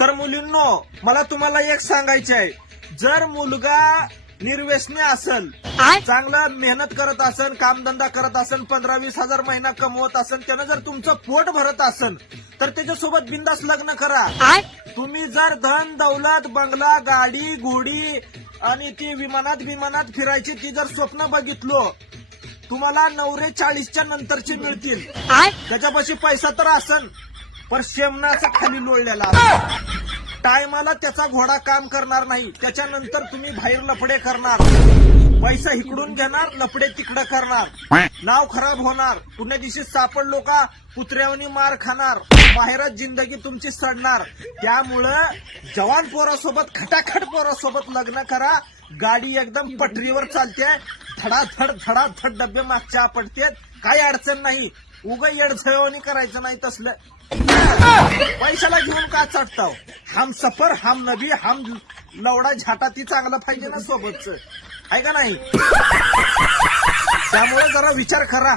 तर मुलींनो, मला तुम्हाला एक सांगायचं आहे, जर मुलगा निर्व्यसनी असेल, चांगलं मेहनत करत असेल, कामधंदा करत असेल, 15-20 हजार महिना कमवत असेल, त्यानं जर तुमचं पोट भरत असेल तर त्याच्यासोबत बिंदास लग्न करा. तुम्ही जर धन दौलत बंगला गाडी घोडी आणि ती विमानात फिरायची ती जर स्वप्न बघितलो, तुम्हाला नवरे 40च्या नंतरचे मिळतील. त्याच्यापाशी पैसा तर असन पण शेमनाचा खाली लोळलेला टायमाला त्याचा घोडा काम करणार नाही. त्याच्यानंतर तुम्ही बाहेर लफडे करणार, पैसा इकडून घेणार, लफडे तिकडं करणार, नाव खराब होणार, पुण्या दिवशी सापडलो का कुत्र्यावनी मार खाणार, बाहेरच जिंदगी तुमची सडणार. त्यामुळं जवान पोरासोबत खटाखट पोरासोबत लग्न करा. गाडी एकदम पटरीवर चालते, धडाधड डब्बे मागच्या आपटतेत, काही अडचण नाही. उगा येडझळवणी करायचं नाही तसलं. पैशाला घेऊन का चढताव? हम सफर हम नबी हम लवडा झाटा ती चांगलं पाहिजे ना सोबतच, आहे का नाही? त्यामुळे जरा विचार करा.